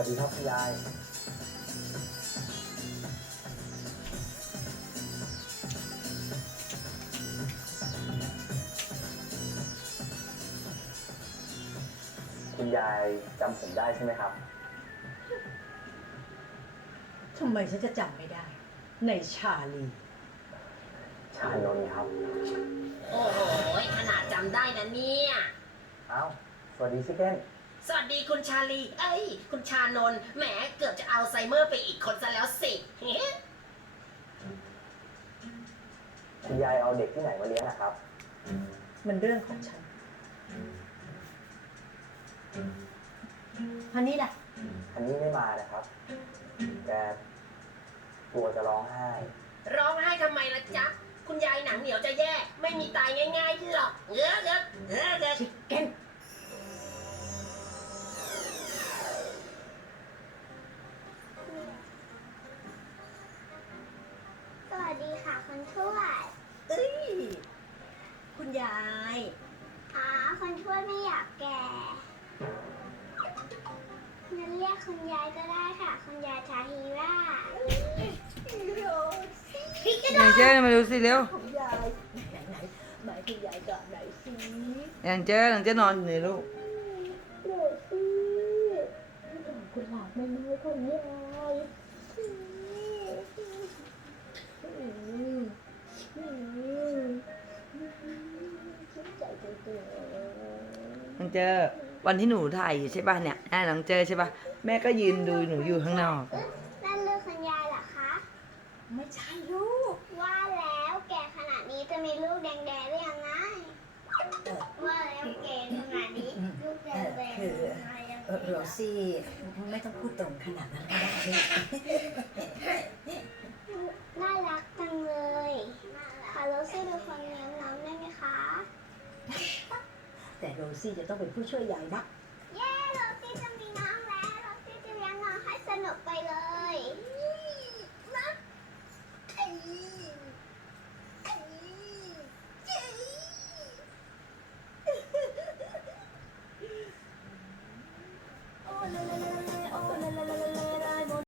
วัสดีครับคุณยายคุณยายจำผมได้ใช่ไหมครับ ทำไมฉันจะจำไม่ได้ ในชาลี ชาโนนครับ โอ้โหขนาดจำได้นะเนี่ย เอา้า สวัสดีซิเก้นสวัสดีคุณชาลี เอ้ย คุณชานนท์แหมเกือบจะเอาไซเมอร์ไปอีกคนซะแล้วสิ คุณยายเอาเด็กที่ไหนมาเลี้ยงนะครับ มันเรื่องของฉันฮันนี่ล่ะฮันนี่ไม่มานะครับแกกลัวจะร้องไห้ ร้องไห้ทำไมล่ะจ๊ะ คุณยายหนังเหนียวจะแย่ ไม่มีตายง่ายๆหรอกเออยายอ๋อ คนช่วยไม่อยากแก่งั้นเรียกคุณยายก็ได้ค่ะคุณยายชาฮีว่าไหงเจ๊มาดูสิเร็วอย่างเจ๊อย่างเจ๊นอนอยู่ไหนลูกโรซี่คุณหลับไม่ไหมคุณยายน้องเจอวันที่หนูถ่ายอยู่ใช่ป่ะเนี่ยแม่น้องเจอใช่ป่ะ แม่ก็ยืนดูหนูอยู่ข้างนอก นั่นเรื่องคุณยายเหรอคะ ไม่ใช่ลูก ว่าแล้วแกขนาดนี้จะมีลูกแดงๆได้ยังไง ว่าแล้วแกขนาดนี้ลูกแดงๆเออเราสิไม่ต้องพูดตรงขนาดนั้นก็ได้罗斯就当佢呼出嚟又得。耶！罗斯就面红啦，罗斯就面红，开心落地啦。